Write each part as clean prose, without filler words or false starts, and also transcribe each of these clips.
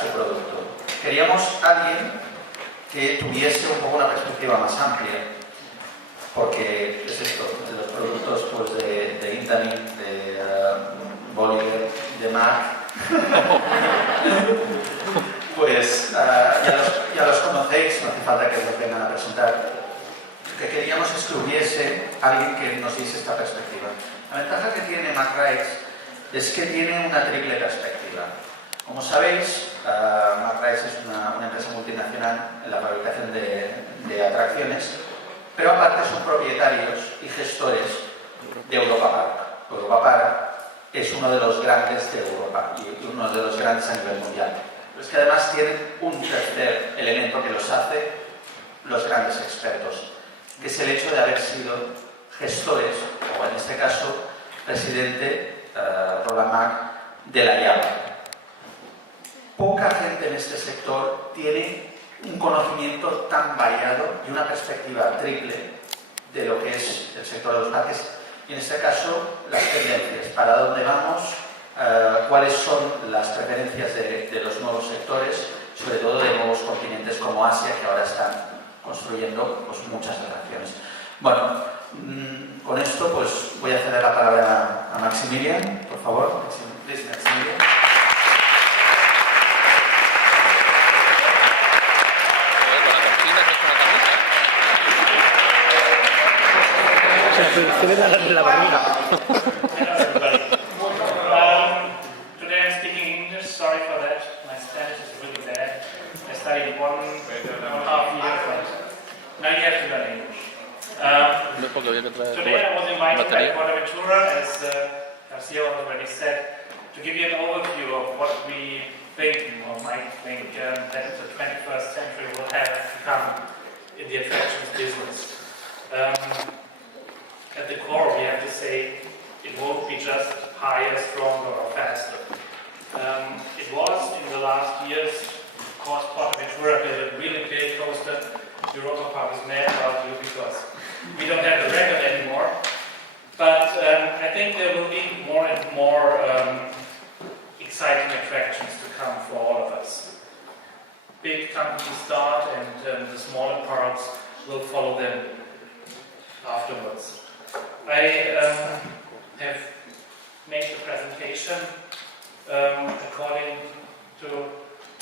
su producto. Queríamos alguien que tuviese un poco una perspectiva más amplia, porque es esto, de los productos pues, de Internet, de Bolívar, de Mac, pues ya los conocéis, no hace falta que los vengan a presentar. Lo que queríamos es que hubiese alguien que nos diese esta perspectiva. La ventaja que tiene MacRights es que tiene una triple perspectiva. Como sabéis, MacRights es una empresa multinacional en la fabricación de atracciones, pero aparte son propietarios y gestores de Europa Park. Europa Park es uno de los grandes de Europa y uno de los grandes a nivel mundial. Pero es que además tienen un tercer elemento que los hace los grandes expertos, que es el hecho de haber sido gestores, o en este caso, presidente Roland Mac de la llave. Poca gente en este sector tiene un conocimiento tan variado y una perspectiva triple de lo que es el sector de los parques y en este caso las tendencias, para dónde vamos, cuáles son las preferencias de los nuevos sectores, sobre todo de nuevos continentes como Asia, que ahora están construyendo pues, muchas atracciones. Bueno, con esto pues voy a ceder la palabra a Maximiliam, por favor. Maximiliam. Se ve la barriga. Today I'm speaking English, sorry for that. My Spanish is really bad. I studied 1.5 years, but now you have to learn English. Today I was invited by Ponente, as Garcia already said, to give you an overview of what we think, or might think, that the 21st century will have become in the attractions business. At the core, we have to say it won't be just higher, stronger, or faster. It was in the last years, of course, Ponente built a really big coaster. Europa Park is mad about you because we don't have the record anymore. But I think there will be more and more exciting attractions to come for all of us. Big companies start, and the smaller parks will follow them afterwards. I have made the presentation according to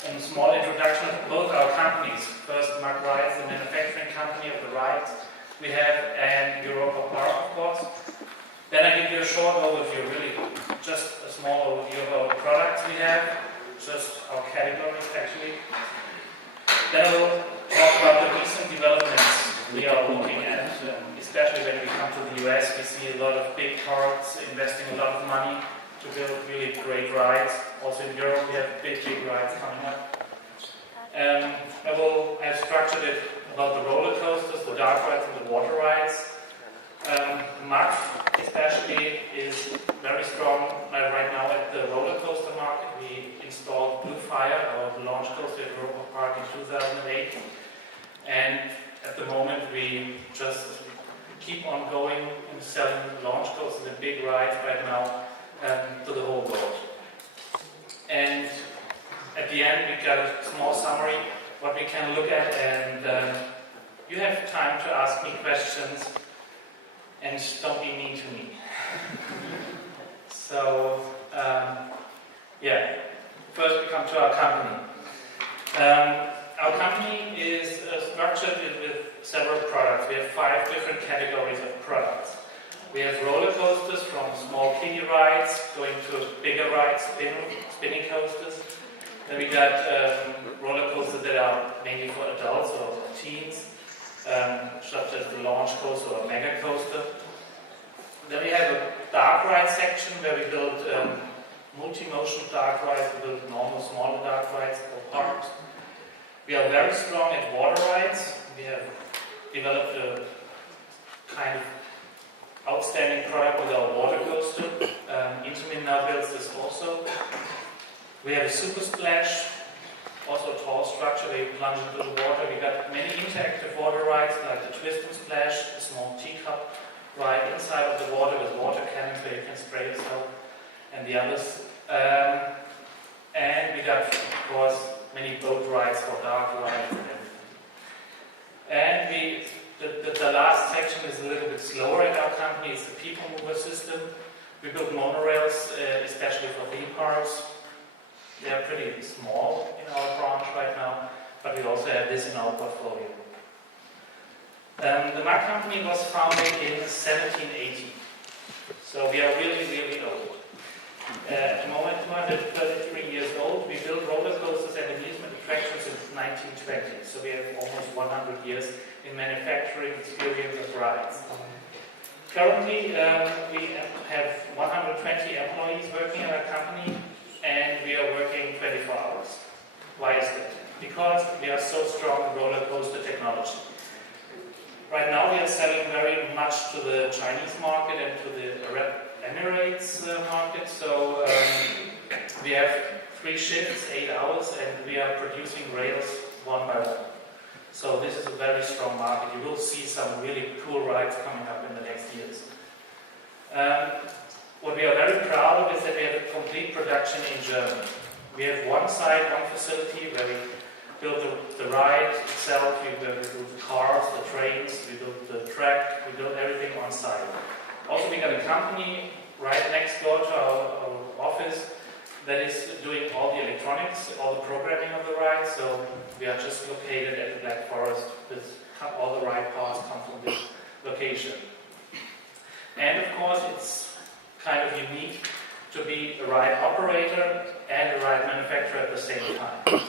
a small introduction of both our companies. First, MacRights, the manufacturing company of the rides we have, and Europa Park, of course. Then I give you a short overview, really just a small overview of our products we have, just our categories actually. Then I will talk about the recent developments we are looking at, especially when we come to the US. We see a lot of big parks investing a lot of money to build really great rides. Also in Europe we have big rides coming up. I have structured it about the roller coasters, the dark rides and the water rides. Max especially is very strong right now at the roller coaster market. We installed Blue Fire, our launch coaster at Europa Park in 2008. And at the moment we just keep on going and selling launch coasters and big rides right now to the whole world. And at the end we got a small summary what we can look at, and you have time to ask me questions and don't be mean to me. So first we come to our company. Our company is structured with several products. We have 5 different categories of products. We have roller coasters from small kiddie rides going to bigger rides, spinning coasters. Then we got roller coasters that are mainly for adults or teens, such as the launch coaster or mega coaster. Then we have a dark ride section where we build multi-motion dark rides, we build normal smaller dark rides or parks. We are very strong at water rides. We have developed a kind of outstanding product with our water coaster. Intamin now builds this also. We have a super splash, also a tall structure where you plunge into the water. We got many interactive water rides like the twist and splash, a small teacup ride inside of the water with water cannons where you can spray yourself and the others. And we got, of course, many boat rides for dark rides and everything. And the last section is a little bit slower at our company. It's the people mover system. We build monorails, especially for theme parks. They are pretty small in our branch right now, but we also have this in our portfolio. The MAG company was founded in 1780, so we are really, really old. At the moment, 233 years old. We built roller coasters and amusement attractions since 1920, so we have almost 100 years in manufacturing experience of rides. Currently, we have 120 employees working at our company, and we are working 24 hours. Why is that? Because we are so strong in roller coaster technology. Right now, we are selling very much to the Chinese market and to the Arab Emirates market. So we have 3 shifts, 8 hours, and we are producing rails one by one. So this is a very strong market. You will see some really cool rides coming up in the next years. What we are very proud of is that we have a complete production in Germany. We have one site, one facility where we build the ride itself, we build the cars, the trains, we build the track, we build everything on site. Also, we got a company right next door to our office that is doing all the electronics, all the programming of the ride. So we are just located at the Black Forest. All the ride parts come from this location. And of course, it's kind of unique to be a ride operator and a ride manufacturer at the same time.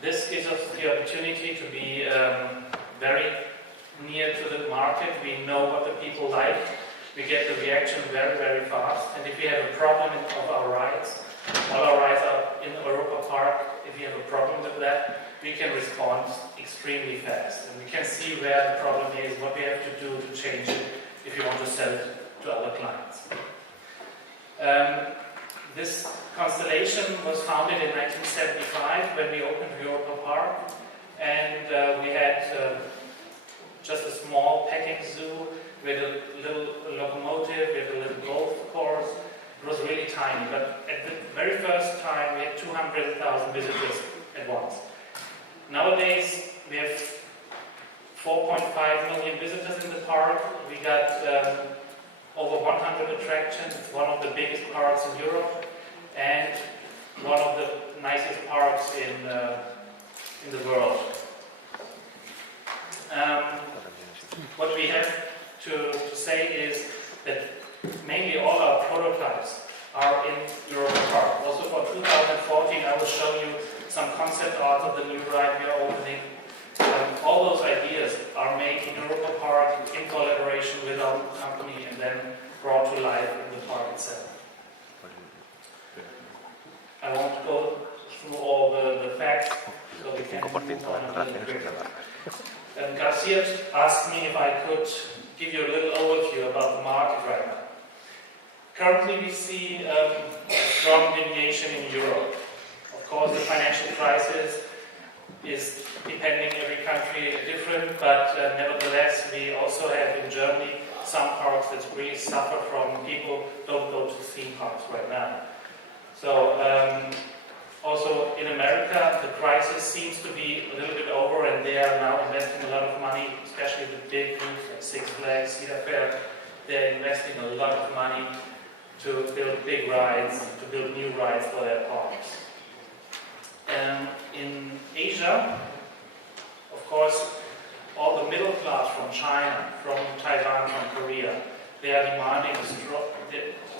This gives us the opportunity to be very near to the market. We know what the people like. We get the reaction very, very fast. And if we have a problem of our rides, all our rides are in Europa Park. If we have a problem with that, we can respond extremely fast. And we can see where the problem is, what we have to do to change it if you want to sell it to other clients. This constellation was founded in 1975 when we opened Europa Park. And we had just a small petting zoo. We had a little locomotive, we had a little golf course. It was really tiny, but at the very first time we had 200,000 visitors at once. Nowadays we have 4.5 million visitors in the park. We got over 100 attractions. It's one of the biggest parks in Europe and one of the nicest parks in the world. What we have to say is that mainly all our prototypes are in Europa Park. Also for 2014 I will show you some concept art of the new ride we are opening. All those ideas are made in Europa Park in collaboration with our company and then brought to life in the park itself. I won't go through all the facts, so we can move on a little quicker. Garcia asked me if I could give you a little overview about the market right now. Currently we see a strong deviation in Europe. Of course the financial crisis is depending every country different, but nevertheless we also have in Germany some parks that really suffer from people don't go to theme parks right now. So also in America the crisis seems to be a little bit over and they are now investing a lot of money, especially the big groups like Six Flags, Cedar Fair. They're investing a lot of money to build big rides, to build new rides for their parks. In Asia, of course, all the middle class from China, from Taiwan, from Korea, they are demanding a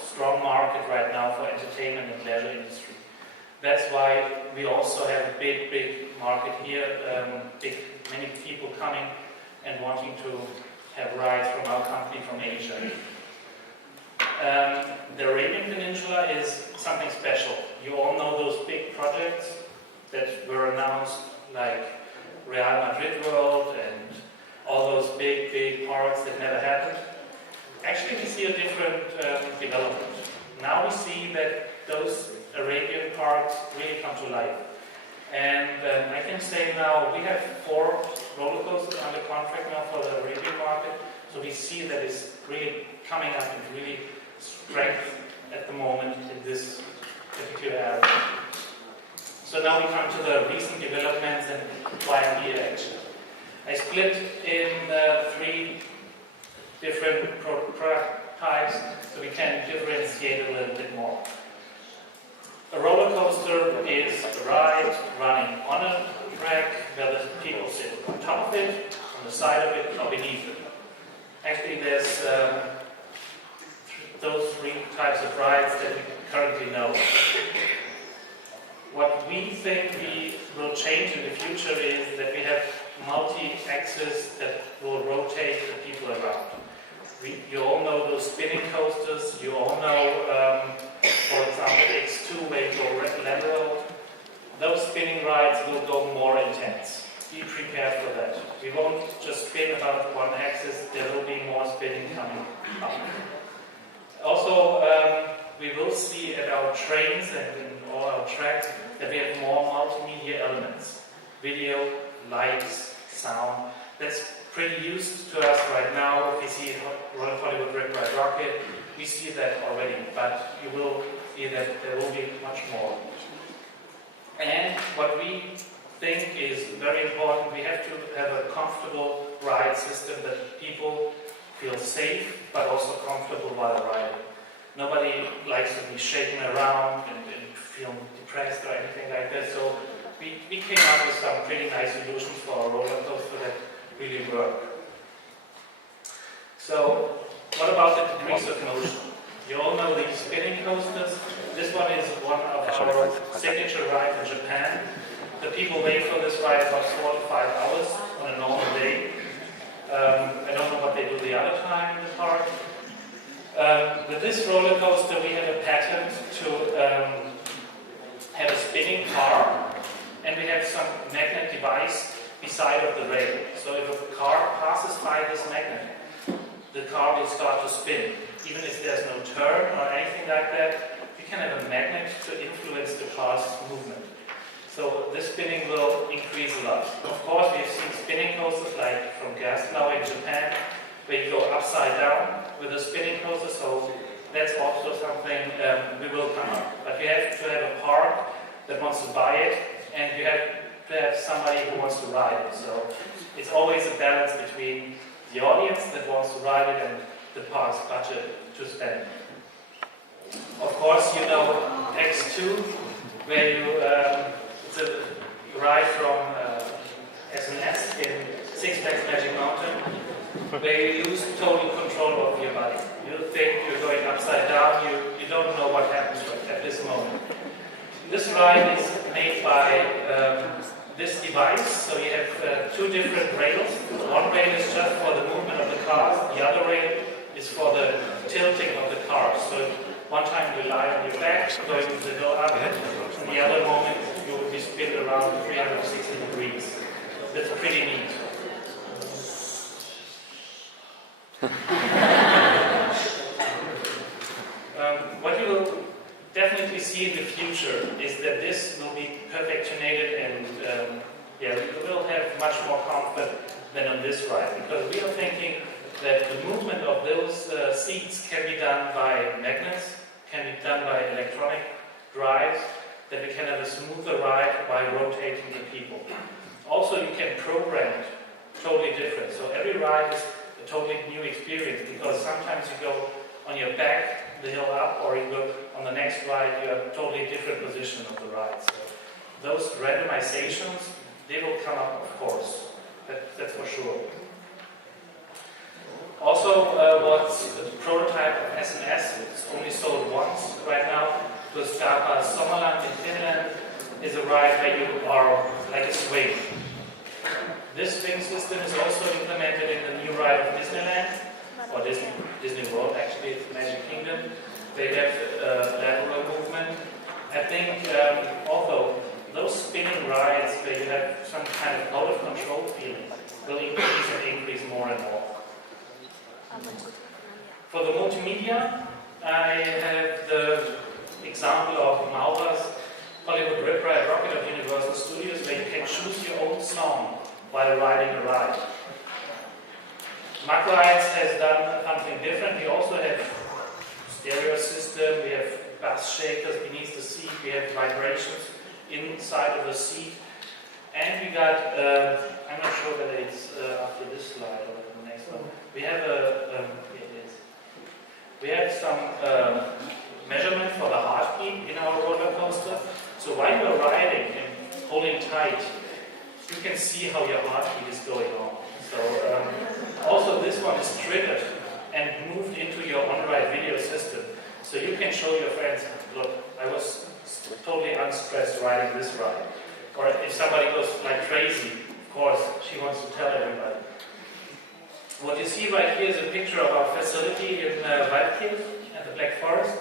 strong market right now for entertainment and leisure industry. That's why we also have a big market here, many people coming and wanting to have rides from our company from Asia. The Arabian Peninsula is something special. You all know those big projects that were announced, like Real Madrid World and all those big parks that never happened. Actually, we see a different development. Now we see that those Arabian parks really come to life. And I can say now we have 4 roller coasters under contract now for the Arabian market. So we see that it's really coming up and really strength at the moment in this particular area. So So now we come to the recent developments and why I'm here actually. I split in 3 different product types so we can differentiate a little bit more. A roller coaster is a ride running on a track where the people sit on top of it, on the side of it, or beneath it. Actually, there's those 3 types of rides that we currently know. What we think we will change in the future is that we have multi-axis that will rotate the people around. You all know those spinning coasters, you all know, for example, X2 where you go lateral. Those spinning rides will go more intense. Be prepared for that. We won't just spin about one axis, there will be more spinning coming up. Also, we will see at our trains and in all our tracks that we have more multimedia elements. Video, lights, sound. That's pretty used to us right now. If you see Hollywood Red Bright Rocket, we see that already, but you will see that there will be much more. And what we think is very important, we have to have a comfortable ride system that people feel safe, but also comfortable while riding. Nobody likes to be shaken around and feel depressed or anything like that, so we came up with some pretty nice solutions for our roller coaster that really work. So, what about the degrees of motion? You all know these spinning coasters. This one is one of our signature rides in Japan. The people wait for this ride about 4 to 5 hours on a normal day. I don't know what they do the other time in the park. With this roller coaster, we have a patent to have a spinning car, and we have some magnet device beside of the rail. So if a car passes by this magnet, the car will start to spin. Even if there's no turn or anything like that, we can have a magnet to influence the car's movement. So this spinning will increase a lot. Of course, we have seen spinning coasters like from Gerstenau in Japan, where you go upside down with a spinning coaster, so that's also something we will come up. But you have to have a park that wants to buy it, and you have to have somebody who wants to ride it. So it's always a balance between the audience that wants to ride it and the park's budget to spend. Of course, you know X2, where you it's a ride from S&S in Six Flags Magic Mountain, where you lose total control of your body. You think you're going upside down, you don't know what happens at this moment. This ride is made by this device, so you have 2 different rails. One rail is just for the movement of the cars, the other rail is for the tilting of the cars. So one time you lie on your back, going to go up, and the other moment you will be spin around 360 degrees. That's pretty neat. What you will definitely see in the future is that this will be perfectionated and we will have much more comfort than on this ride, because we are thinking that the movement of those seats can be done by magnets, can be done by electronic drives, that we can have a smoother ride by rotating the people. Also, you can program it totally different. So every ride is a totally new experience, because sometimes you go on your back, the hill up, or you go on the next ride, you have a totally different position of the ride. So those randomizations, they will come up, of course. That's for sure. Also, what's the prototype of S&S, it's only sold once right now, to Skapa Sommerland in Finland, is a ride where you are like a swing. This swing system is also implemented in the new ride of Disneyland, or Disney World, actually, it's Magic Kingdom. They have lateral movement. I think although those spinning rides where you have some kind of out of control feeling will increase more and more. For the multimedia, I have the example of Maura's Hollywood Rip Ride Rocket of Universal Studios, where you can choose your own song while riding a ride. Mack Rides has done something different. We also have stereo system, we have bass shakers beneath the seat, we have vibrations inside of the seat. And we got, I'm not sure whether it's after this slide or the next one. We have we have some measurement for the heartbeat in our roller coaster. So while you're riding and holding tight, you can see how your heartbeat is going on. So also this one is triggered and moved into your on-ride video system. So you can show your friends, look, I was totally unstressed riding this ride. Or if somebody goes like crazy, of course, she wants to tell everybody. What you see right here is a picture of our facility in Waldkirch at the Black Forest,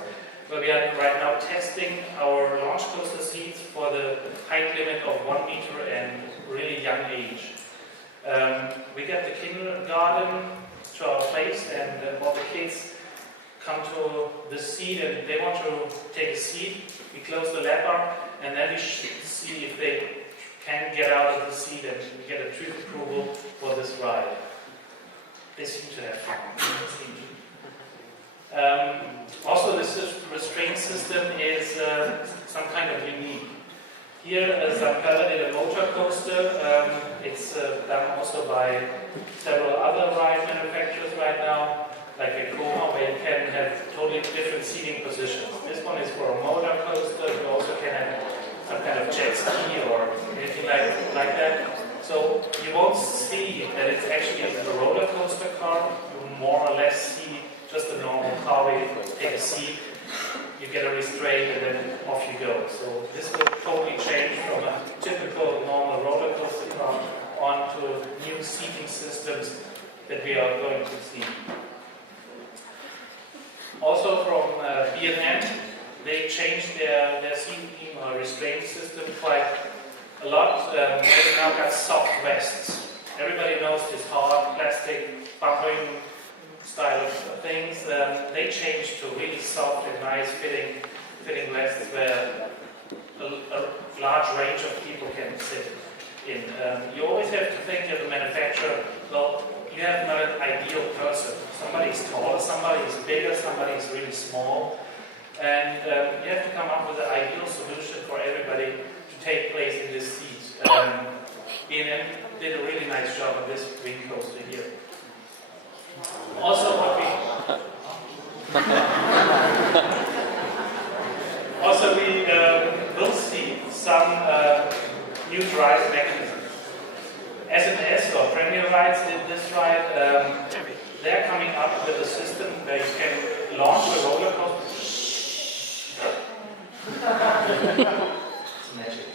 where we are right now testing our launch coaster seats for the height limit of 1 meter and really young age. We get the kindergarten to our place, and all the kids come to the seat and they want to take a seat. We close the lever and then we see if they can get out of the seat and we get a trip approval for this ride. They seem to have fun. Also, this restraint system is some kind of unique. Here, Zampella did a motor coaster. It's done also by several other ride manufacturers right now, like a Coma, where you can have totally different seating positions. This one is for a motor coaster. You also can have some kind of jet ski or anything like that. So you won't see that it's actually a roller coaster car. You more or less see just a normal car where you take a seat, you get a restraint, and then off you go. So this will totally change from a typical normal roller coaster car onto new seating systems that we are going to see. Also from B&M, they changed their seating or restraint system quite a lot. They now got soft vests. Everybody knows this hard plastic bumpering style of things. They changed to really soft and nice fitting vests where a large range of people can sit in. You always have to think as a manufacturer, well, you have not an ideal person. Somebody is taller, somebody is bigger, somebody is really small. And you have to come up with an ideal solution for everybody to take place in this seat. B&M did a really nice job on this wing coaster here. Also, we will see some new drive mechanisms. S&S or Premier Rides did this ride. They're coming up with a system where you can launch a roller coaster. It's magic.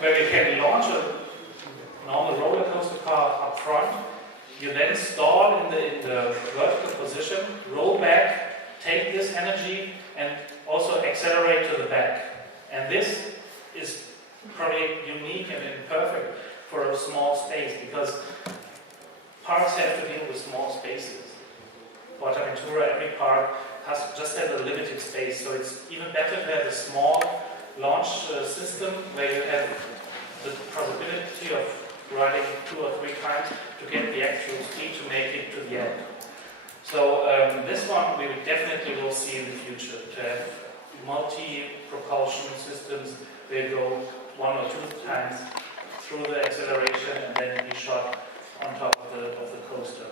Where you can launch a normal roller coaster car up front. You then stall in the vertical position, roll back, take this energy, and also accelerate to the back. And this is probably unique and perfect for a small space, because parks have to deal with small spaces. Portaventura, every park just has a limited space, so it's even better to have a small launch system where you have the probability of riding 2 or 3 times to get the actual speed to make it to the end. So this one we definitely will see in the future, to have multi-propulsion systems where you go 1 or 2 times through the acceleration and then be shot on top of the coaster.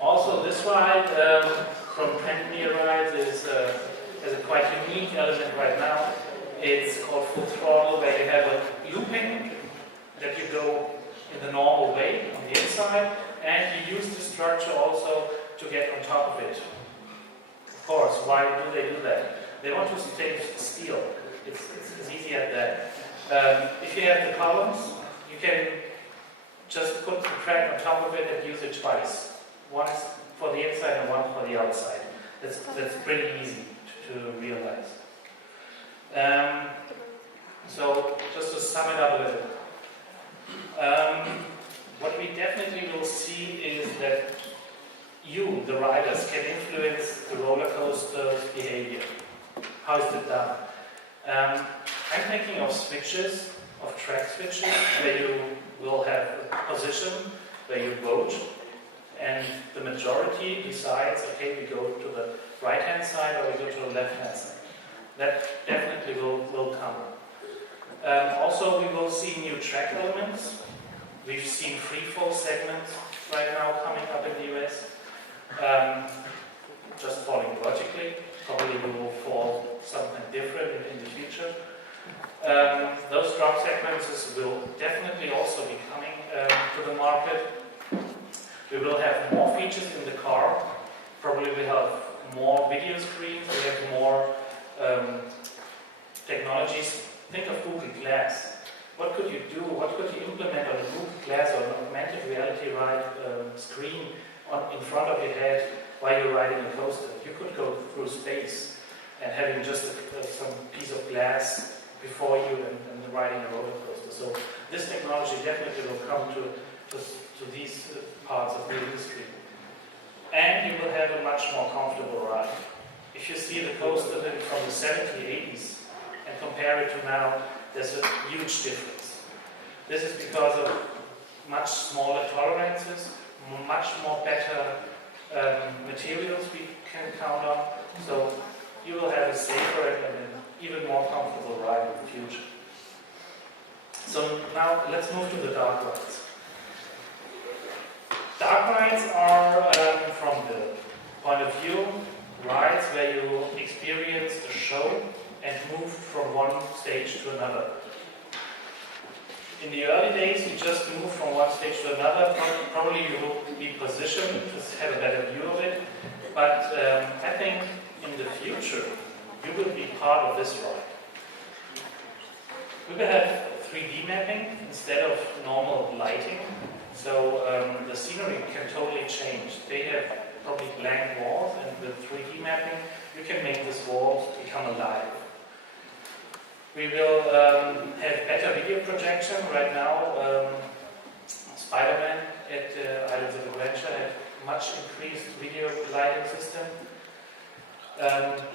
Also, this ride from Premier Rides has a quite unique element right now. It's called full throttle, where you have a looping that you go in the normal way on the inside, and you use the structure also to get on top of it. Of course, why do they do that? They want to save steel. It's as easy as that. If you have the columns, you can just put the track on top of it and use it twice. One for the inside and one for the outside. That's pretty easy to realize. So just to sum it up a little. What we definitely will see is that you, the riders, can influence the roller coaster's behavior. How is it done? I'm thinking of switches, of track switches, where you will have a position where you vote, and the majority decides, okay, we go to the right-hand side or we go to the left-hand side. That definitely will come. Also, we will see new track elements. We've seen freefall segments right now coming up in the US. Just falling vertically. Probably we will fall something different in the future. Those drop segments will definitely also be coming to the market. We will have more features in the car. Probably we have more video screens. We have more technologies. Think of Google Glass. What could you do? What could you implement on a Google Glass or an augmented reality screen in front of your head while you're riding a coaster? You could go through space and having just some piece of glass before you and riding a roller coaster. So this technology definitely will come to these parts of the industry. And you will have a much more comfortable ride. If you see the coaster from the 70s, 80s and compare it to now, there's a huge difference. This is because of much smaller tolerances, much more better materials we can count on. So you will have a safer and an even more comfortable ride in the future. So now let's move to the dark rides. Dark rides are, from the point of view, rides where you experience the show and move from one stage to another. In the early days, you just move from one stage to another. Probably you will be positioned to have a better view of it. But I think in the future, you will be part of this ride. We will have 3D mapping instead of normal lighting. So the scenery can totally change. They have probably blank walls, and with 3D mapping, you can make these walls become alive. We will have better video projection. Right now, Spider-Man at Islands of Adventure had much increased video lighting system.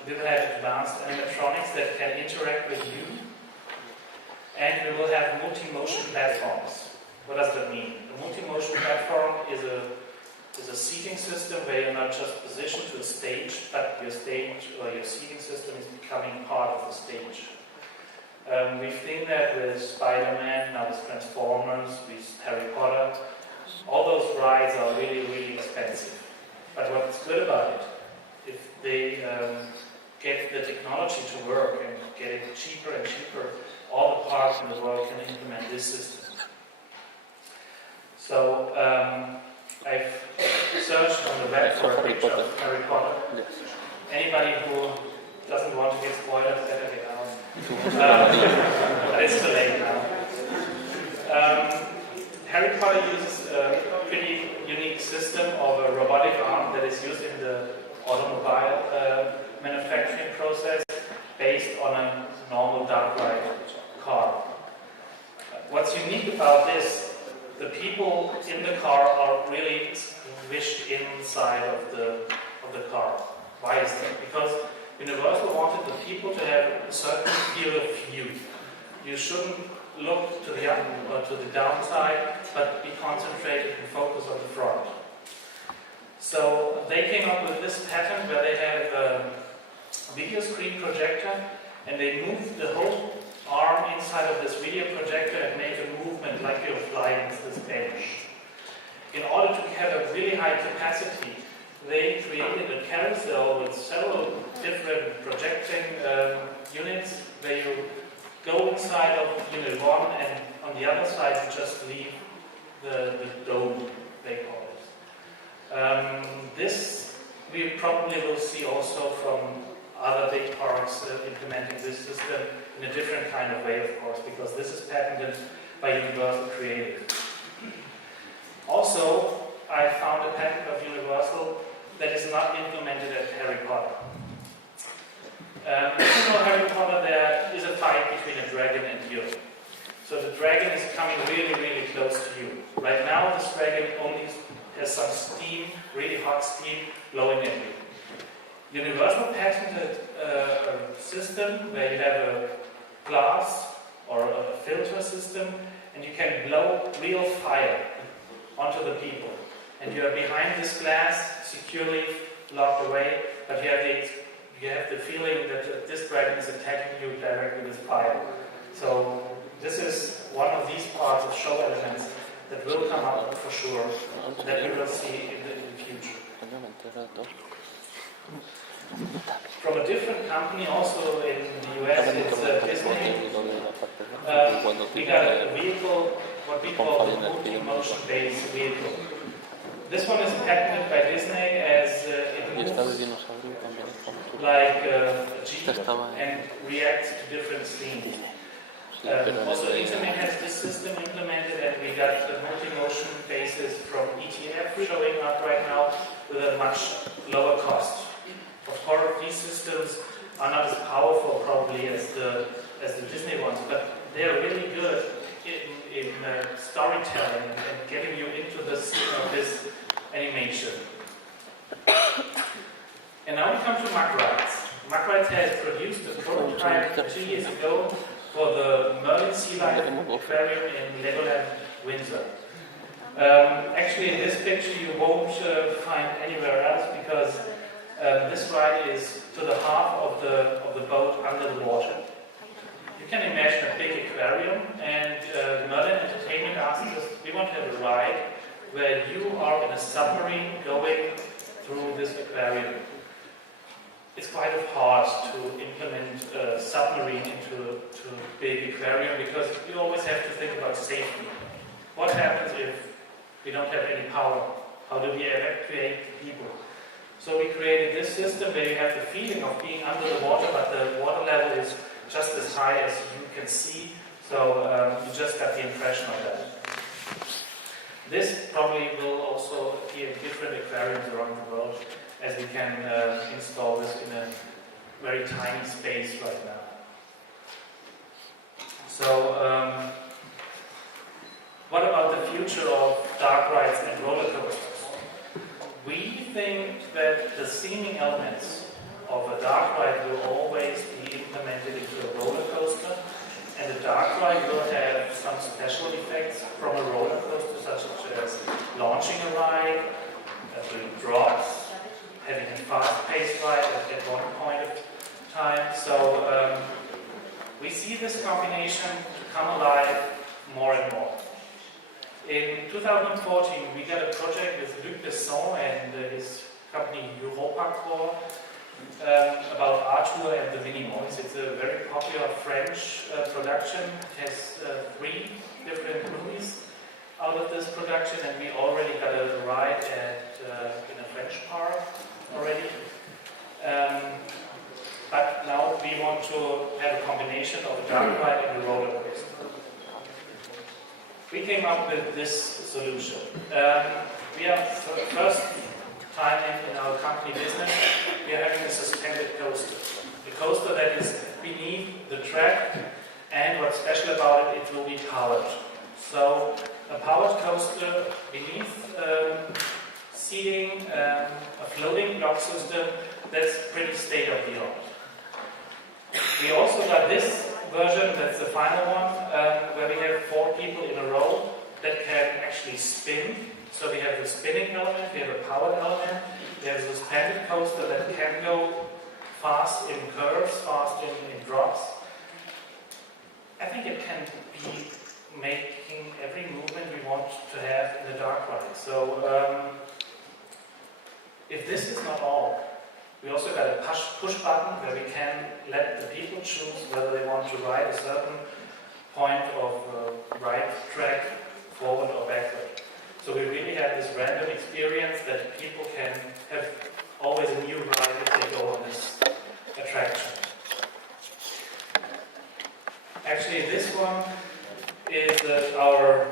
We will have advanced animatronics that can interact with you. And we will have multi-motion platforms. What does that mean? A multi-motion platform is a seating system where you're not just positioned to a stage, but your stage or your seating system is becoming part of the stage. We've seen that with Spider-Man, now with Transformers, with Harry Potter. All those rides are really, really expensive. But what's good about it, if they get the technology to work and get it cheaper and cheaper, all the parks in the world can implement this system. So I've searched on the web for a picture of Harry Potter. Yes. Anybody who doesn't want to get spoilers, better get out. But it's too late now. Harry Potter uses a pretty unique system of a robotic arm that is used in the automobile manufacturing process based on a normal dark ride car. What's unique about this, the people in the car are really squished inside of the car. Why is that? Because Universal wanted the people to have a certain field of view. You shouldn't look to the up or to the downside, but be concentrated and focus on the front. So they came up with this pattern where they have a video screen projector, and they move the whole arm inside of this video projector and make a movement like you're flying this bench. In order to have a really high capacity, they created a carousel with several different projecting units where you go inside of unit 1 and on the other side you just leave the dome, they call it. This we probably will see also from other big parks implementing this system in a different kind of way, of course, because this is patented by Universal Creative. Also, I found a patent of Universal that is not implemented at Harry Potter. If you know Harry Potter, there is a fight between a dragon and you. So the dragon is coming really, really close to you. Right now, this dragon only has some steam, really hot steam, blowing at you. Universal patented a system where you have a glass or a filter system, and you can blow real fire onto the people. And you are behind this glass, securely locked away, but you have you have the feeling that this dragon is attacking you directly with fire. So this is one of these parts of show elements that will come up for sure, that we will see in the future. From a different company, also in the US, it's Disney. We got a vehicle, what we call the multi-motion-based vehicle. This one is patented by Disney as it moves like a Jeep and reacts to different scenes. Also, Internet has this system implemented, and we got the multi-motion basis from ETF showing up right now with a much lower cost. Of course, these systems are not as powerful probably as the Disney ones, but they're really good in storytelling and getting you into this animation. And now we come to Mackrides. Mackrides has produced a prototype 2 years ago for the Merlin Sea Life Aquarium in Legoland, Windsor. Actually, in this picture you won't find anywhere else because this ride is to the half of the boat under the water. You can imagine a big aquarium, and Merlin Entertainment asked us, we want to have a ride where you are in a submarine going through this aquarium. It's quite hard to implement a submarine into a big aquarium because you always have to think about safety. What happens if we don't have any power? How do we evacuate people? So we created this system where you have the feeling of being under the water, but the water level is just as high as you can see. So you just got the impression of that. This probably will also appear in different aquariums around the world, as we can install this in a very tiny space right now. So, what about the future of dark rides and roller coasters? We think that the seeming elements of a dark ride will always be implemented into a roller coaster, and the dark ride will have some special effects from a roller coaster, such as launching a ride, doing drops, having a fast-paced ride at one point of time. So we see this combination come alive more and more. In 2014, we got a project with Luc Besson and his company EuropaCore about Arthur and the Minimoys. It's a very popular French production. It has 3 different movies out of this production, and we already got a ride in a French park already. But now we want to have a combination of a dark ride and a roller coaster. We came up with this solution. We are, for the first time in our company business, we are having a suspended coaster. A coaster that is beneath the track, and what's special about it, it will be powered. So a powered coaster beneath seating, a floating block system, that's pretty state of the art. We also got this version, that's the final one, where we have 4 people in a row that can actually spin. So we have the spinning element, we have a powered element, we have a suspended coaster that can go fast in curves, fast in drops. I think it can be making every movement we want to have in the dark ride. So if this is not all, we also got a push button where we can let the people choose whether they want to ride a certain point of ride track forward or backward. So we really have this random experience that people can have always a new ride if they go on this attraction. Actually, this one is our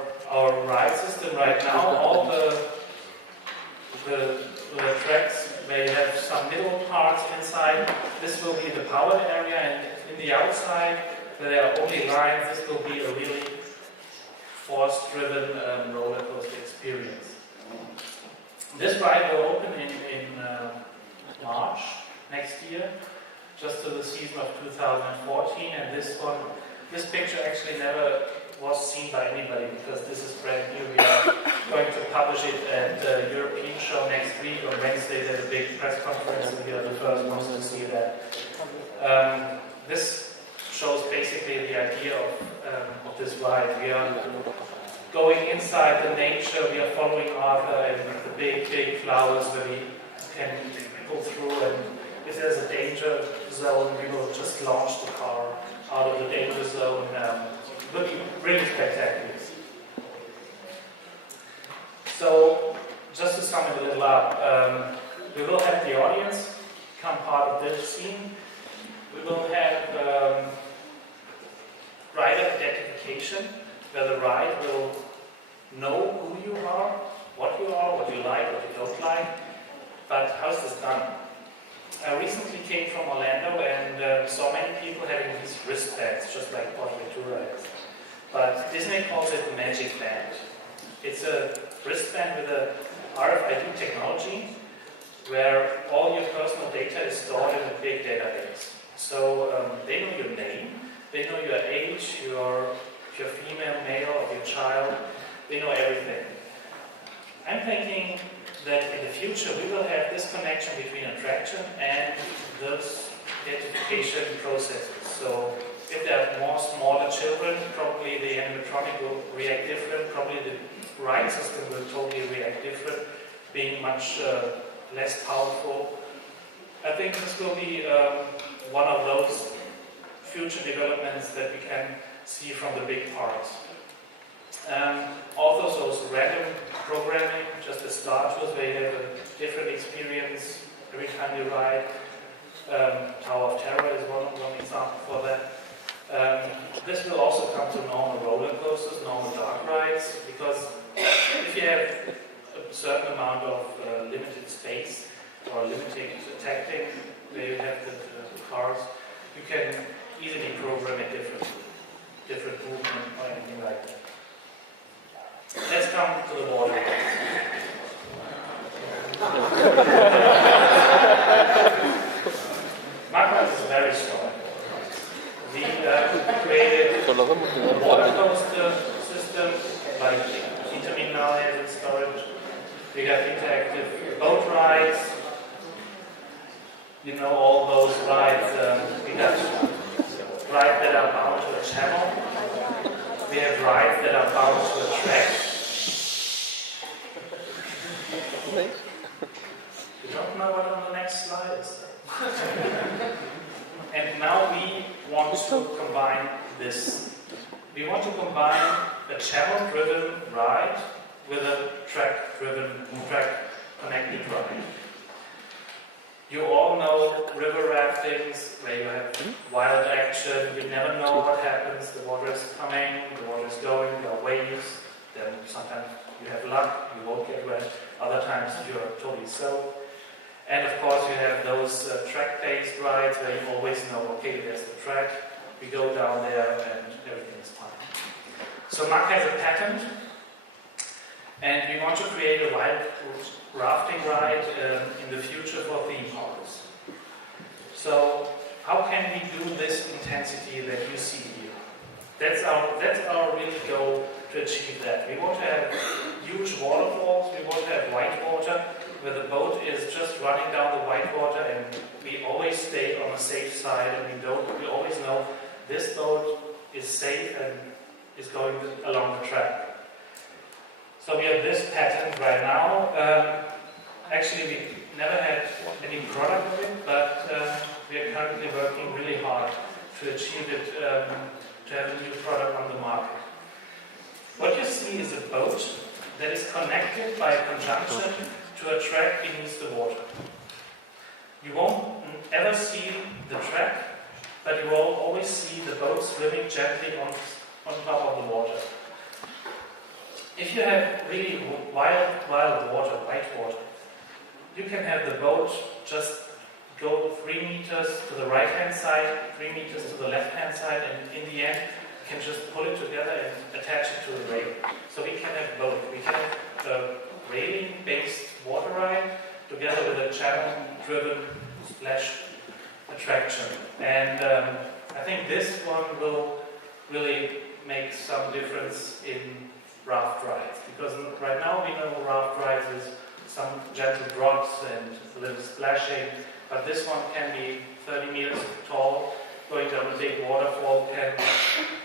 ride system right now. All the tracks, they have some middle parts inside. This will be the powered area, and in the outside, where there are only lines, this will be a really force-driven roller coaster experience. This ride will open in March next year, just to the season of 2014, and this picture actually never was seen by anybody because this is brand new. We are going to publish it at the European show next week. On Wednesday there's a big press conference and we are the first ones to see that. This shows basically the idea of this ride. We are going inside the nature, we are following Arthur and the big flowers where we can go through, and if there's a danger zone, we will just launch the car out of the danger zone. It will be really spectacular. So, just to sum it a little up, we will have the audience become part of this scene. We will have rider identification, where the ride will know who you are, what you like, what you don't like. But how's this done? I recently came from Orlando and saw many people having these wristbands, just like Ponente has. But Disney calls it Magic Band. It's a wristband with a RFID technology where all your personal data is stored in a big database. So they know your name, they know your age, if you're female, male, or your child, they know everything. I'm thinking that in the future we will have this connection between attraction and those identification processes. So if there are more smaller children, probably the animatronic will react different, probably the ride system will totally react different, being much less powerful. I think this will be one of those future developments that we can see from the big parks. Also, those random programming, just a start with where you have a different experience every time you ride. Tower of Terror is one example for that. This will also come to normal roller coasters, normal dark rides, because if you have a certain amount of limited space or limited tactic, where you have the cars, you can easily program a different movement or anything like that. Let's come to the water. Magnet is very strong. We created a water coaster system like Interminal has in storage. We have interactive boat rides. You know all those rides. We have rides that are bound to a channel. We have rides that are bound to a track. You don't know what on the next slide is. And now we want to combine this. We want to combine a channel-driven ride with a track-driven, track-connected ride. You all know river raftings, where you have wild action, you never know what happens, the water is coming, the water is going, there are waves, then sometimes you have luck, you won't get wet, other times you're totally soaked. And of course you have those track-based rides where you always know, okay, there's the track, we go down there and everything is fine. So Mack has a patent, and we want to create a wild rafting ride in the future for theme parks. So how can we do this intensity that you see here? That's our real goal to achieve that. We want to have huge waterfalls, we want to have white water, where the boat is just running down the white water, and we always stay on the safe side, and we always know this boat is safe and is going along the track. So we have this patent right now. Actually, we never had any product of it, but we are currently working really hard to achieve it, to have a new product on the market. What you see is a boat that is connected by a conjunction to a track beneath the water. You won't ever see the track, but you will always see the boat swimming gently on top of the water. If you have really wild water, white water, you can have the boat just go 3 meters to the right-hand side, 3 meters to the left-hand side, and in the end, you can just pull it together and attach it to the rail. So we can have both. We can have a railing-based water ride together with a channel-driven / attraction. And I think this one will really make some difference in raft rides. Because right now we know raft rides is some gentle drops and a little splashing, but this one can be 30 meters tall, going down a big waterfall, can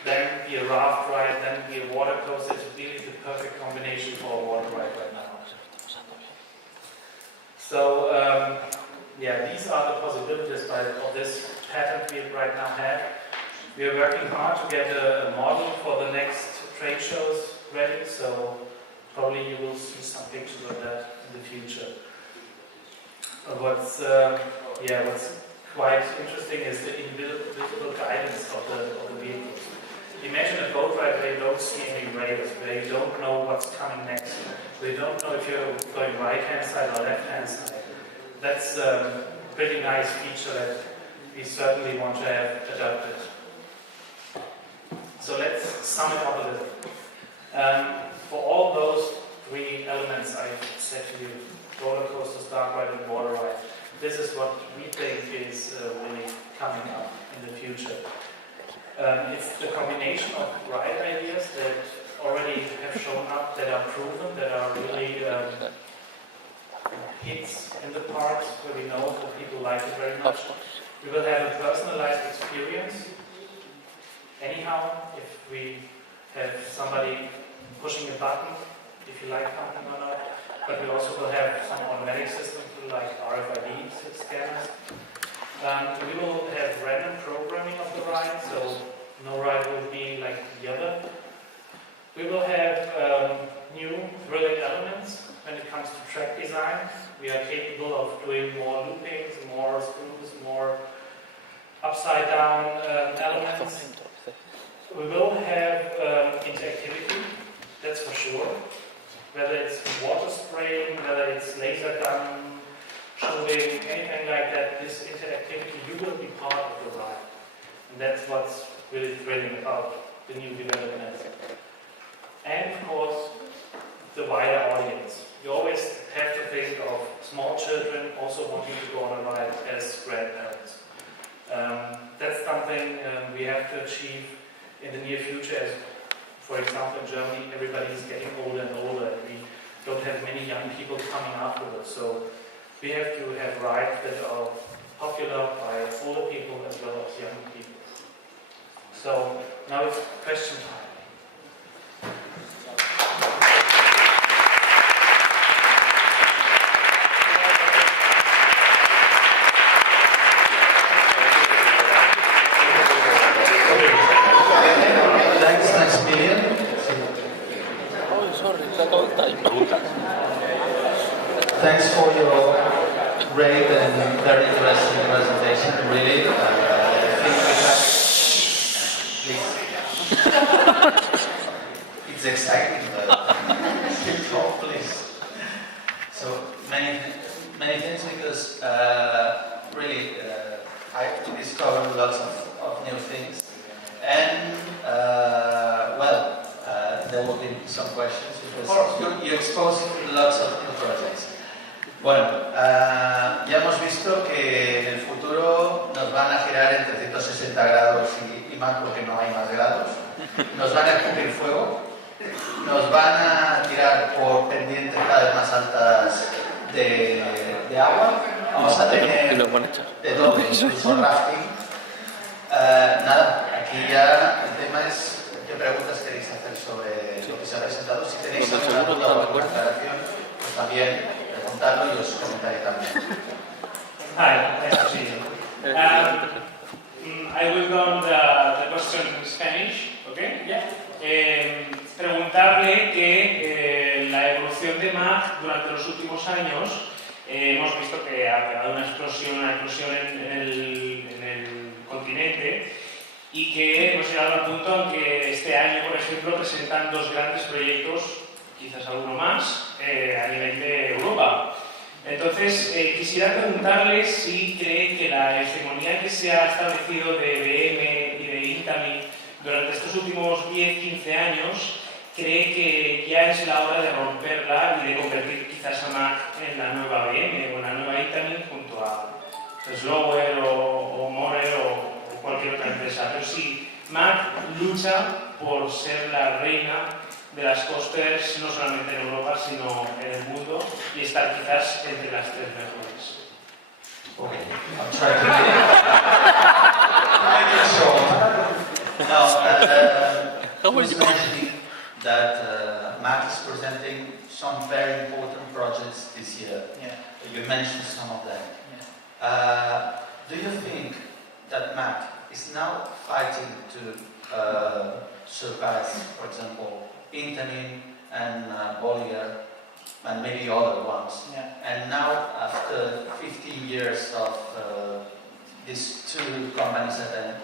then be a raft ride, then be a water coaster. It's really the perfect combination for a water ride right now. So, yeah, these are the possibilities of this patent we right now have. We are working hard to get a model for the next trade shows ready, so probably you will see some pictures of that in the future. What's quite interesting is the invisible guidance of the vehicles. Imagine a boat ride where you don't see any rails, where you don't know what's coming next, where you don't know if you're going right-hand side or left-hand side. That's a pretty nice feature that we certainly want to have adopted. So let's sum it up a little. For all those three elements I said to you, roller coasters, dark ride and water ride, this is what we think is really coming up in the future. It's the combination of ride ideas that already have shown up, that are proven, that are really hits in the parks, where we know that people like it very much. We will have a personalized experience. Anyhow, if we have somebody pushing a button, if you like something or not, but we also will have some automatic systems like RFID scanners. We will have random programming of the ride, so no ride will be like the other. We will have new thrilling elements when it comes to track design. We are capable of doing more loopings, more screws, more upside down elements. We will have interactivity, that's for sure. Whether it's water spraying, whether it's laser gun, shooting, anything like that, this interactivity, you will be part of the ride. And that's what's really thrilling about the new developments. And of course, the wider audience. You always have to think of small children also wanting to go on a ride as grandparents. That's something we have to achieve in the near future. As, for example, in Germany, everybody is getting older and older, and we don't have many young people coming afterwards. So we have to have rides that are popular by older people as well as young people. So now it's question time. Thanks, Maximiliam. Thanks for your great and very interesting presentation. Really, I think we have. Please. It's exciting, but please. So many things, because really I discovered lots of new things, and there will be some questions because you exposed lots of new projects. Bueno, ya hemos visto que en el futuro nos van a girar en 360 grados y más, porque no hay más grados. Nos van a escupir fuego, nos van a tirar por pendientes cada vez más altas de agua. Vamos a tener de todo, incluso rafting. Nada, aquí ya el tema es qué preguntas queréis hacer sobre lo que se ha presentado. Si tenéis alguna duda o alguna aclaración, pues también preguntarlo y os comentaré también. Hi, nice to see you. I will go on the question in Spanish, okay? Yeah. Preguntarle que la evolución de Mac durante los últimos años hemos visto que ha pegado una explosión en el continente, y que hemos llegado al punto en que este año, por ejemplo, presentan dos grandes proyectos, quizás alguno más, a nivel de Europa. Entonces, quisiera preguntarle si cree que la hegemonía que se ha establecido de BM y de Italy durante estos últimos 10-15 años, cree que ya es la hora de romperla y de convertir quizás a Mac en la nueva BM o en la nueva Italy junto a Slower o Morer o cualquier otra empresa. Pero si Mac lucha por ser la reina de las coasters, no solamente en Europa, sino en el mundo, y estar quizás entre las 3 mejores. Okay, I'll try to make it short. No, he was mentioning that Matt is presenting some very important projects this year. Yeah. You mentioned some of them. Yeah. Do you think that Matt is now fighting to surpass, for example, Intamin and Bollier and maybe other ones? Yeah. And now, after 15 years of these 2 companies that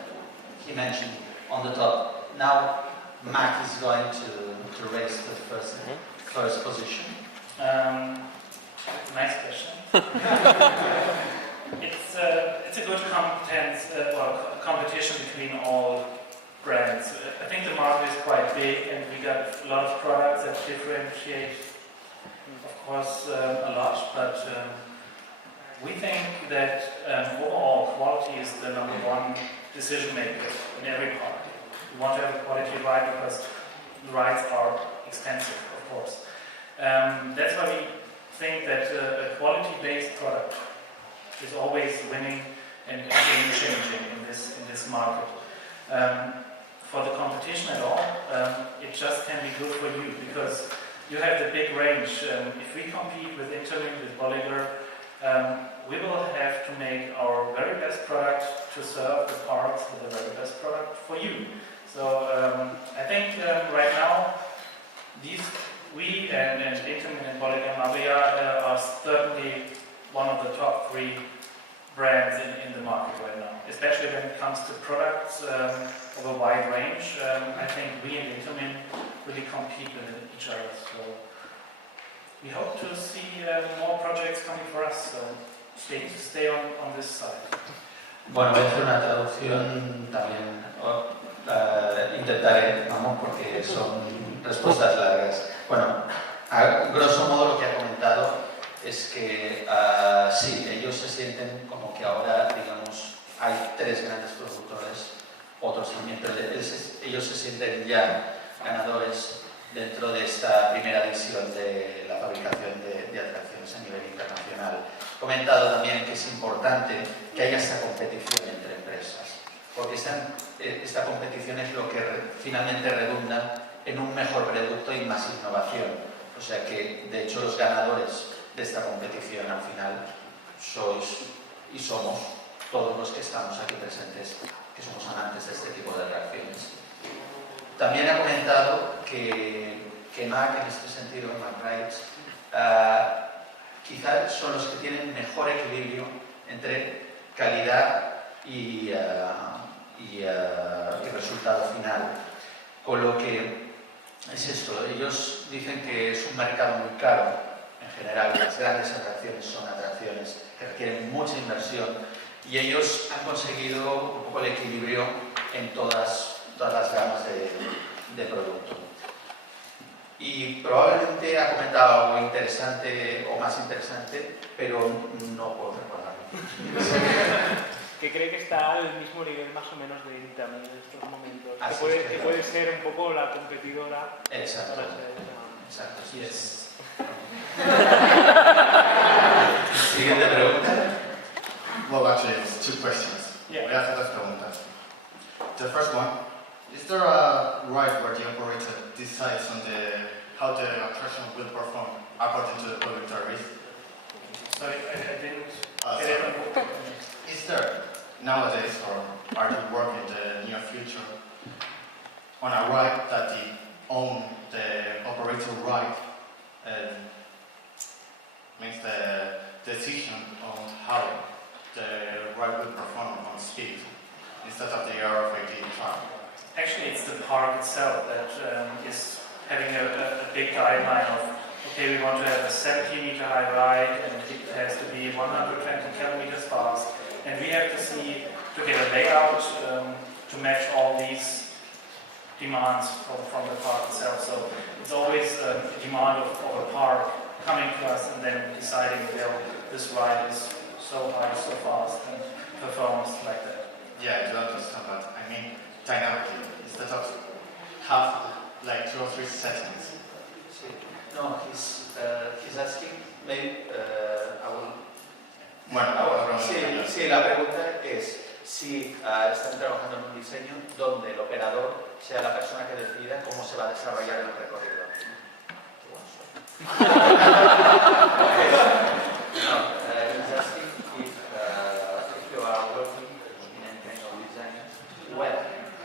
he mentioned on the top, now Mac is going to raise the first position. Nice question. It's a good competition between all brands. I think the market is quite big, and we got a lot of products that differentiate, of course, a lot. But we think that overall quality is the number 1 decision maker in every part. We want to have a quality ride because the rides are expensive, of course. That's why we think that a quality-based product is always winning and game-changing in this market. For the competition at all, it just can be good for you because you have the big range. If we compete with Intamin, with Bolliger, we will have to make our very best product to serve the parks with the very best product for you. So I think right now, we and Intamin and Bolliger are certainly one of the top 3 brands in the market right now, especially when it comes to products of a wide range. I think we and Intamin really compete with each other. So we hope to see more projects coming for us. So stay on this side. Bueno, voy a hacer una traducción también. Intentaré, vamos, porque son respuestas largas. Bueno, a grosso modo lo que ha comentado es que sí, ellos se sienten como que ahora, digamos, hay 3 grandes productores, otros también, pero ellos se sienten ya ganadores dentro de esta primera edición de la fabricación de atracciones a nivel internacional. He comentado también que es importante que haya esta competición entre empresas, porque esta competición es lo que finalmente redunda en un mejor producto y más innovación. O sea que, de hecho, los ganadores de esta competición al final sois y somos todos los que estamos aquí presentes, que somos amantes de este tipo de atracciones. También ha comentado que Mac, en este sentido, Mac Rides, quizás son los que tienen mejor equilibrio entre calidad y resultado final. Con lo que es esto, ellos dicen que es un mercado muy caro. En general, las grandes atracciones son atracciones que requieren mucha inversión y ellos han conseguido un poco el equilibrio en todas las gamas de producto. Y probablemente ha comentado algo interesante o más interesante, pero no puedo recordarlo. Que cree que está al mismo nivel más o menos de Intamin en estos momentos. Que puede ser un poco la competidora. Exacto. Exacto, sí es. Siguiente pregunta. Well, actually, it's 2 questions. Yeah. Voy a hacer 2 preguntas. The first one, is there a ride where the operator decides on how the attraction will perform according to the public service? Sorry, I didn't Sorry. get it. Is there nowadays, or are you working in the near future on a ride that the operator ride makes the decision on how the ride will perform on speed instead of the RFID track? Actually, it's the park itself that is having a big guideline of, okay, we want to have a 70-meter high ride and it has to be 120 kilometers fast. And we have to see, to get a layout to match all these demands from the park itself. So it's always a demand of a park coming to us and then deciding, well, this ride is so high, so fast, and performs like that. Yeah, I do understand that. I mean, dynamically, instead of están trabajando en un diseño donde el operador sea la persona que decida cómo se va a desarrollar el recorrido. No, just if you are working in any kind of design, well,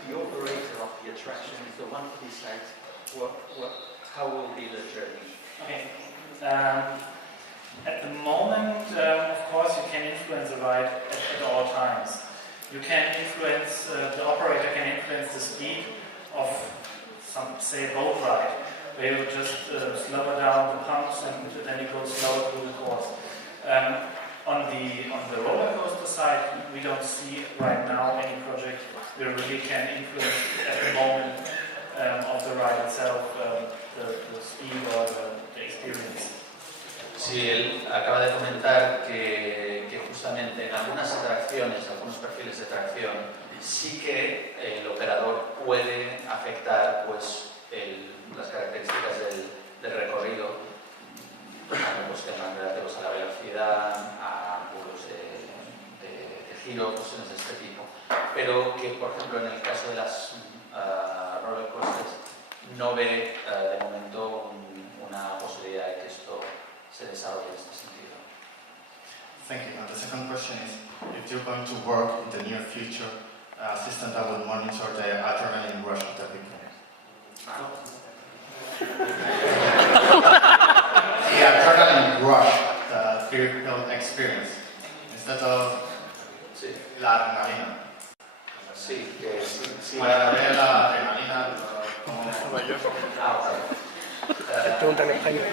the operator of the attraction is the one who decides how will be the journey. Okay. At the moment, of course, you can influence the ride at all times. You can influence, the operator can influence the speed of some, say, a boat ride. They will just slow down the pumps and then it goes slower through the course. On the roller coaster side, we don't see right now any project that really can influence at the moment of the ride itself the speed or the experience. Sí, él acaba de comentar que justamente en algunas atracciones, algunos perfiles de atracción, sí que el operador puede afectar pues, las características del recorrido, pues, temas relativos a la velocidad, a ángulos de giro, cuestiones de este tipo. Pero que, por ejemplo, en el caso de las roller coasters, no ve de momento una posibilidad de que esto se desarrolle en este sentido. Thank you. And the second question is, if you're going to work in the near future, a system that will monitor the adrenaline rush of the people. The adrenaline rush, the vehicle experience, instead of Sí, la adrenalina. sí, que sí. Para ver la adrenalina, como Pregunta en español.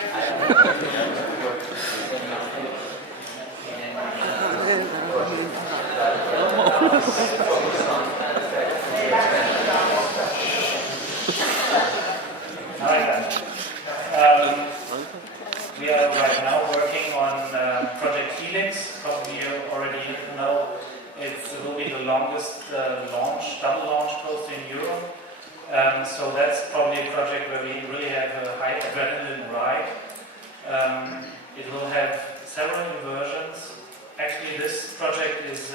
We are right now working on Project Helix. Probably you already know it will be the longest double launch coaster in Europe. So that's probably a project where we really have a high adrenaline ride. It will have several inversions. Actually, this project is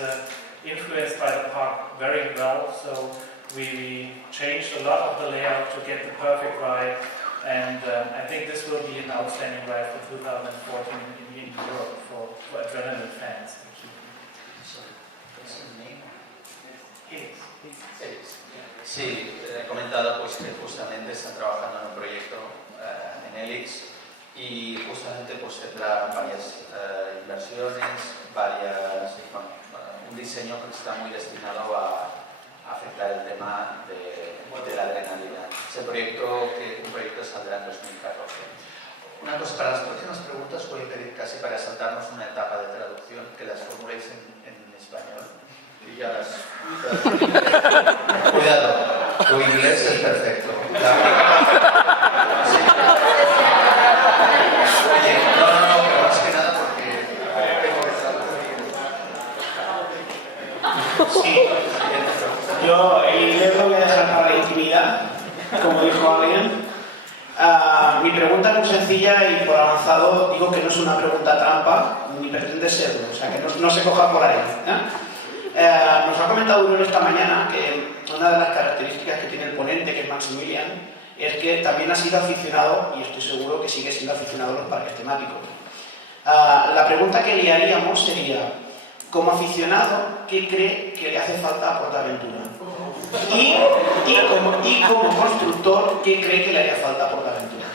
influenced by the park very well. So we changed a lot of the layout to get the perfect ride. And I think this will be an outstanding ride for 2014 in Europe for adrenaline fans. Sí, he comentado pues, que justamente están trabajando en un proyecto en Helix y justamente pues, tendrá varias inversiones, un diseño que está muy destinado a afectar el tema de la adrenalina. Es un proyecto que saldrá en 2014. Una cosa, para las próximas preguntas voy a pedir casi para saltarnos una etapa de traducción que las formuléis en español. Y ya las... Cuidado, tu inglés es perfecto. Sí. Oye, no, pero más que nada porque tengo que traducir. Sí. Yo el inglés lo voy a dejar para la intimidad, como dijo alguien. Mi pregunta es muy sencilla y por avanzado digo que no es una pregunta trampa, ni pretende serlo, o sea que no se coja por ahí. Nos ha comentado uno esta mañana que una de las características que tiene el ponente, que es Maximiliam, es que también ha sido aficionado, y estoy seguro que sigue siendo aficionado a los parques temáticos. La pregunta que le haríamos sería, como aficionado, ¿qué cree que le hace falta a PortAventura? Y como constructor, ¿qué cree que le haría falta a PortAventura?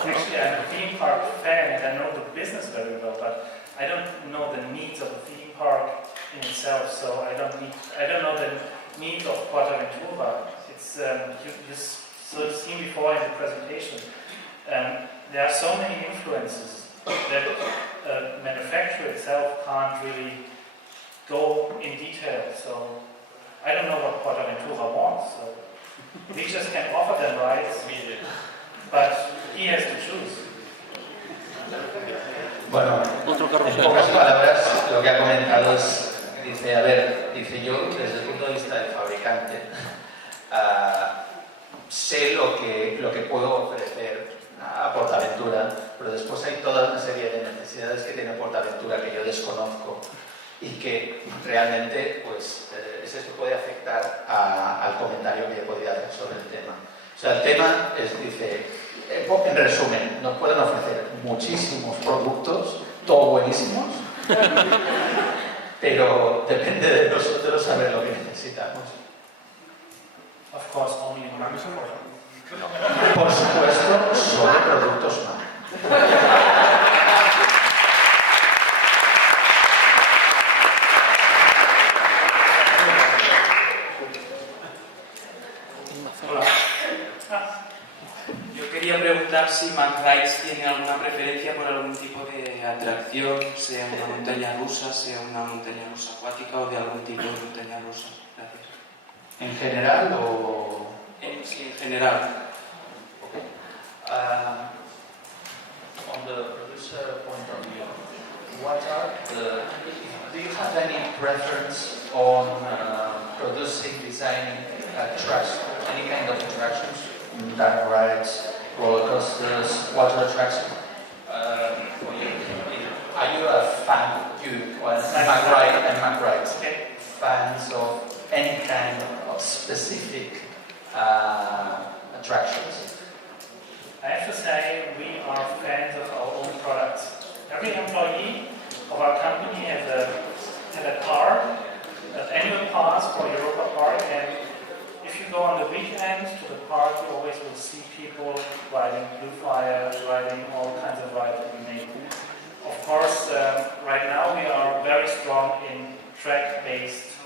Actually, I'm a theme park fan and I know the business very well, but I don't know the needs of the theme park in itself, so I don't know the need of Portaventura. It's you've seen before in the presentation. There are so many influences that manufacturer itself can't really go in detail. So I don't know what Portaventura wants. So we just can offer them rights, but he has to choose. Bueno, en pocas palabras, lo que ha comentado es, dice yo, desde el punto de vista del fabricante, sé lo que puedo ofrecer a Portaventura, pero después hay toda una serie de necesidades que tiene Portaventura que yo desconozco y que realmente pues, esto puede afectar al comentario que yo podría hacer sobre el tema. O sea, el tema es, dice, en resumen, nos pueden ofrecer muchísimos productos, todos buenísimos, pero depende de nosotros saber lo que necesitamos. Of course, only one. Por supuesto, solo productos más. Yo quería preguntar si McRides tiene alguna preferencia por algún tipo de atracción, sea una montaña rusa, sea una montaña rusa acuática o de algún tipo de montaña rusa. Gracias. ¿En general o...? Sí, en general. Okay. On the producer point of view, do you have any preference on producing, designing any kind of attractions, dive rides, roller coasters, water attractions? Are you a fan, McRides, fans of any kind of specific attractions? I have to say we are fans of our own products. Every employee of our company has a car, an annual pass for Europa Park, and if you go on the weekends to the park, you always will see people riding Blue Fire, riding all kinds of rides that we make. Of course, right now we are very strong in track-based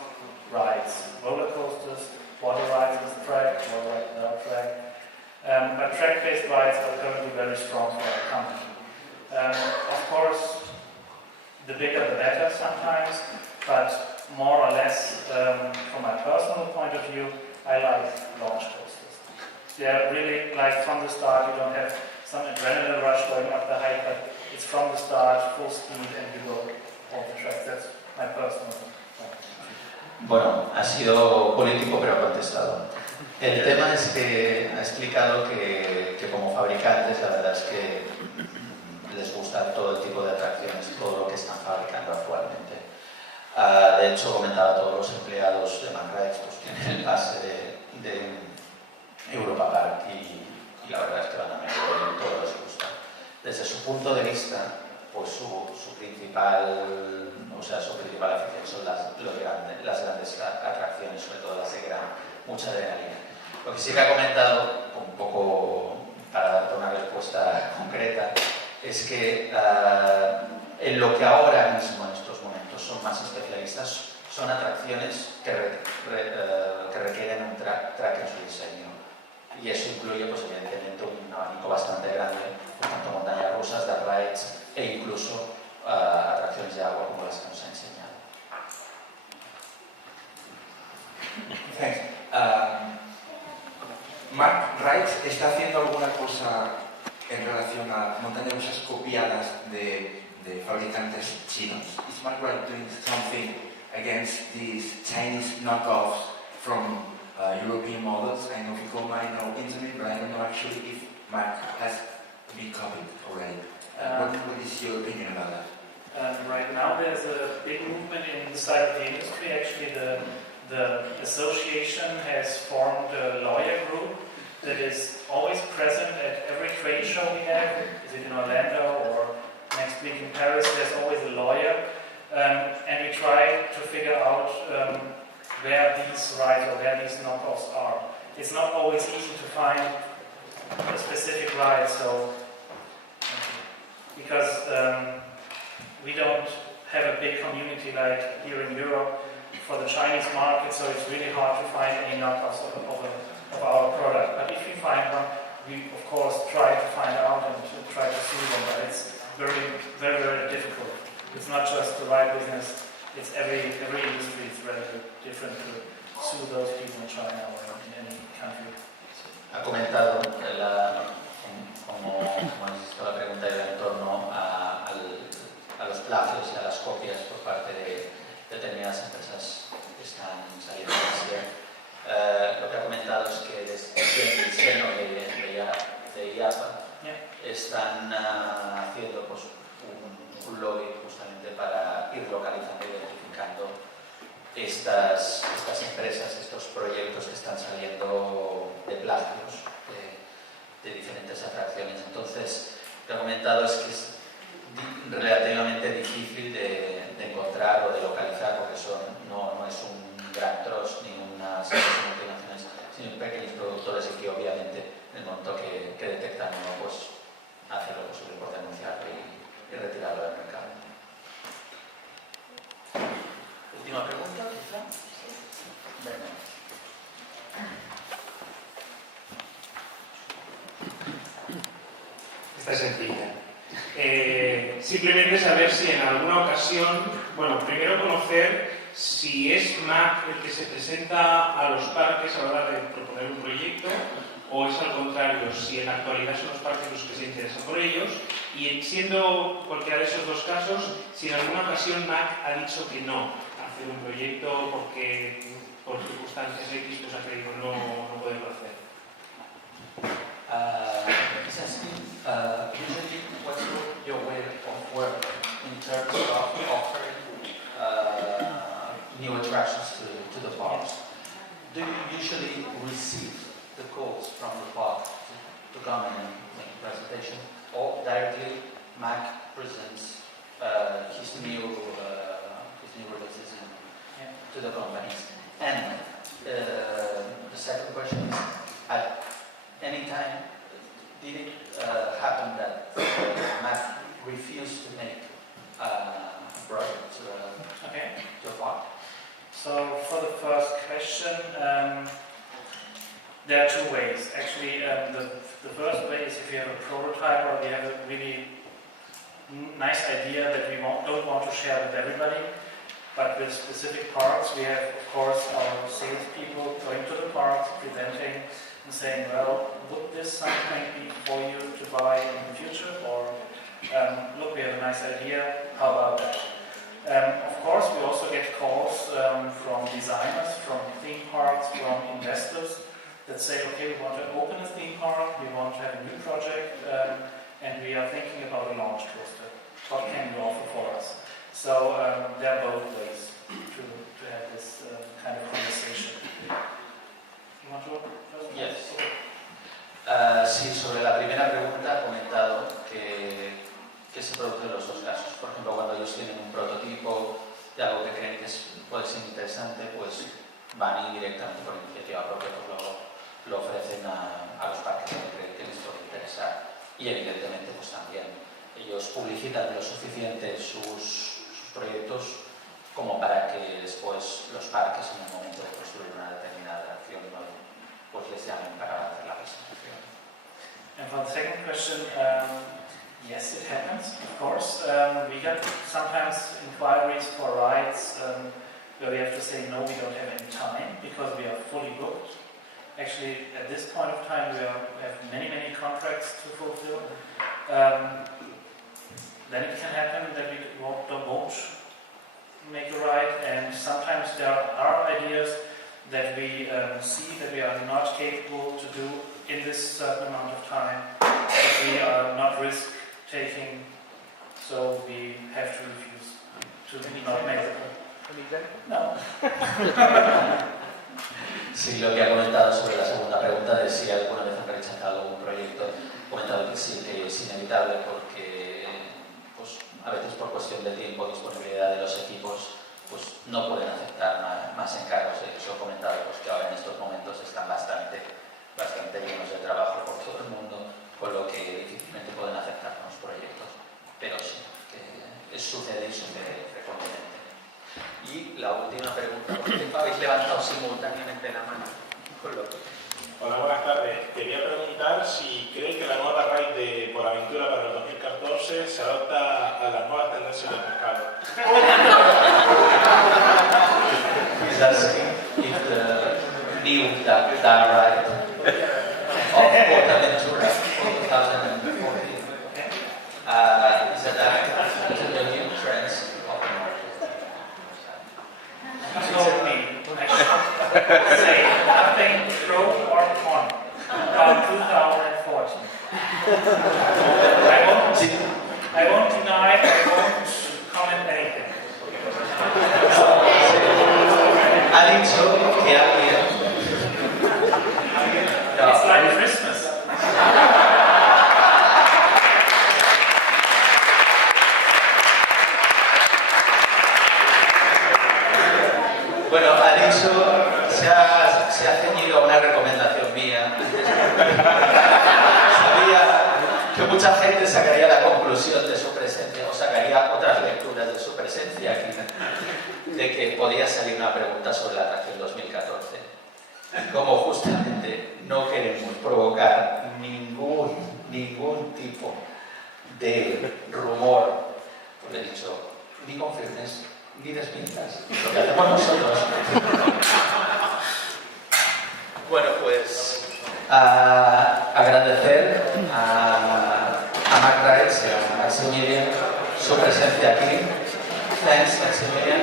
rides, roller coasters, water rides with track, water rides without track. But track-based rides are currently very strong for our company. Of course, the bigger the better sometimes, but more or less, from my personal point of view, I like launch coasters. They're really like from the start, you don't have some adrenaline rush going up the height, but it's from the start, full speed, and you go off the track. That's my personal point. Bueno, ha sido político pero ha contestado. El tema es que ha explicado que como fabricantes la verdad es que les gusta todo el tipo de atracciones, todo lo que están fabricando actualmente. De hecho, comentaba, todos los empleados de McRides pues, tienen el pase de Europa Park y la verdad es que van a mejorar y todo les gusta. Desde su punto de vista, pues su principal afición son las grandes atracciones, sobre todo las de mucha adrenalina. Lo que sí que ha comentado, un poco para darte una respuesta concreta, es que en lo que ahora mismo en estos momentos son más especialistas son atracciones que requieren un track en su diseño. Y eso incluye, pues evidentemente, un abanico bastante grande, por tanto montañas rusas, dark rides e incluso atracciones de agua como las que nos ha enseñado. McRides está haciendo alguna cosa en relación a montañas rusas copiadas de fabricantes chinos. Is McRides doing something against these Chinese knockoffs from European models? I know Ficoma, I know Internet, but I don't know actually if Mac has been copied already. What is your opinion about that? Right now there's a big movement inside of the industry. Actually, the association has formed a lawyer group that is always present at every trade show we have. Is it in Orlando or next week in Paris? There's always a lawyer. And we try to figure out where these rides or where these knockoffs are. It's not always easy to find a specific ride, so because we don't have a big community like here in Europe for the Chinese market, so it's really hard to find any knockoffs of our product. But if we find one, we of course try to find out and to try to see them, but it's very, very, very difficult. It's not just the right business, it's every industry is relatively different to sue those people in China or in any country. Ha comentado como has visto la pregunta era en torno a los plagios y a las copias por parte de determinadas empresas que están saliendo de Asia. Lo que ha comentado es que desde el seno de IAPA están haciendo pues, un lobby justamente para ir localizando y identificando estas empresas, estos proyectos que están saliendo de plagios de diferentes atracciones. Entonces, lo que ha comentado es que es relativamente difícil de encontrar o de localizar porque no es un gran trust ni unas multinacionales, sino pequeños productores y que obviamente en el momento que detectan uno, pues hace lo posible por denunciarlo y retirarlo del mercado. Última pregunta, quizá. Venga. Esta es sencilla. Simplemente saber si en alguna ocasión, bueno, primero conocer si es Mac el que se presenta a los parques a la hora de proponer un proyecto o es al contrario, si en la actualidad son los parques los que se interesan por ellos y siendo cualquiera de esos dos casos, si en alguna ocasión Mac ha dicho que no a hacer un proyecto porque por circunstancias X pues ha creído no poderlo hacer. Usually, what's your way of work in terms of offering new attractions to the parks? Do you usually receive the calls from the park to come and make a presentation, or directly Mac presents his new releases to the companies? And the second question is, at any time, did it happen that Mac refused to make a project to a park? So for the first question, there are two ways. Actually, the first way is if you have a prototype or we have a really nice idea that we don't want to share with everybody, but with specific parks, we have, of course, our salespeople going to the parks, presenting and saying, well, would this something be for you to buy in the future? Or, look, we have a nice idea, how about that? Of course, we also get calls from designers, from theme parks, from investors that say, okay, we want to open a theme park, we want to have a new project, and we are thinking about a launch coaster. What can you offer for us? So there are both ways to have this kind of conversation. You want to? Yes. Sí, sobre la primera pregunta ha comentado que se produce en los dos casos. Por ejemplo, cuando ellos tienen un prototipo de algo que creen que puede ser interesante, pues van y directamente por iniciativa propia pues lo ofrecen a los parques que creen que les puede interesar. Y evidentemente pues también ellos publicitan lo suficiente sus proyectos como para que después los parques en el momento de construir una determinada atracción pues les llamen para hacer la presentación. And for the second question, yes, it happens, of course. We get sometimes inquiries for rides where we have to say no, we don't have any time because we are fully booked. Actually, at this point of time, we have many, many contracts to fulfill. Then it can happen that we won't make a ride, and sometimes there are ideas that we see that we are not capable to do in this certain amount of time, that we are not risk-taking, so we have to refuse to not make it. No. Sí, lo que ha comentado sobre la segunda pregunta de si alguna vez han rechazado algún proyecto, ha comentado que sí, que es inevitable porque pues, a veces por cuestión de tiempo, disponibilidad de los equipos, pues no pueden aceptar más encargos. Yo he comentado pues, que ahora en estos momentos están bastante llenos de trabajo por todo el mundo, con lo que difícilmente pueden aceptar nuevos proyectos. Pero sí, que sucede y sucede frecuentemente. Y la última pregunta, porque habéis levantado simultáneamente la mano. Hola, buenas tardes. Quería preguntar si cree que la nueva RAID de Por Aventura para el 2014 se adapta a las nuevas tendencias del mercado. He's asking if the new RAID of Ponente for 2014 is adapted to the new trends of the market. So me, I say nothing pro or con about 2014. I won't deny, I won't comment anything. Ha dicho que alguien... It's like Christmas. Bueno, ha dicho, se ha ceñido a una recomendación mía. Sabía que mucha gente sacaría la conclusión de su presencia o sacaría otras lecturas de su presencia aquí, de que podía salir una pregunta sobre la atracción 2014. Como justamente no queremos provocar ningún tipo de rumor, pues le he dicho, ni confirmes ni desmientas lo que hacemos nosotros. Bueno, pues agradecer a Maximiliam su presencia aquí. Thanks, Maximiliam.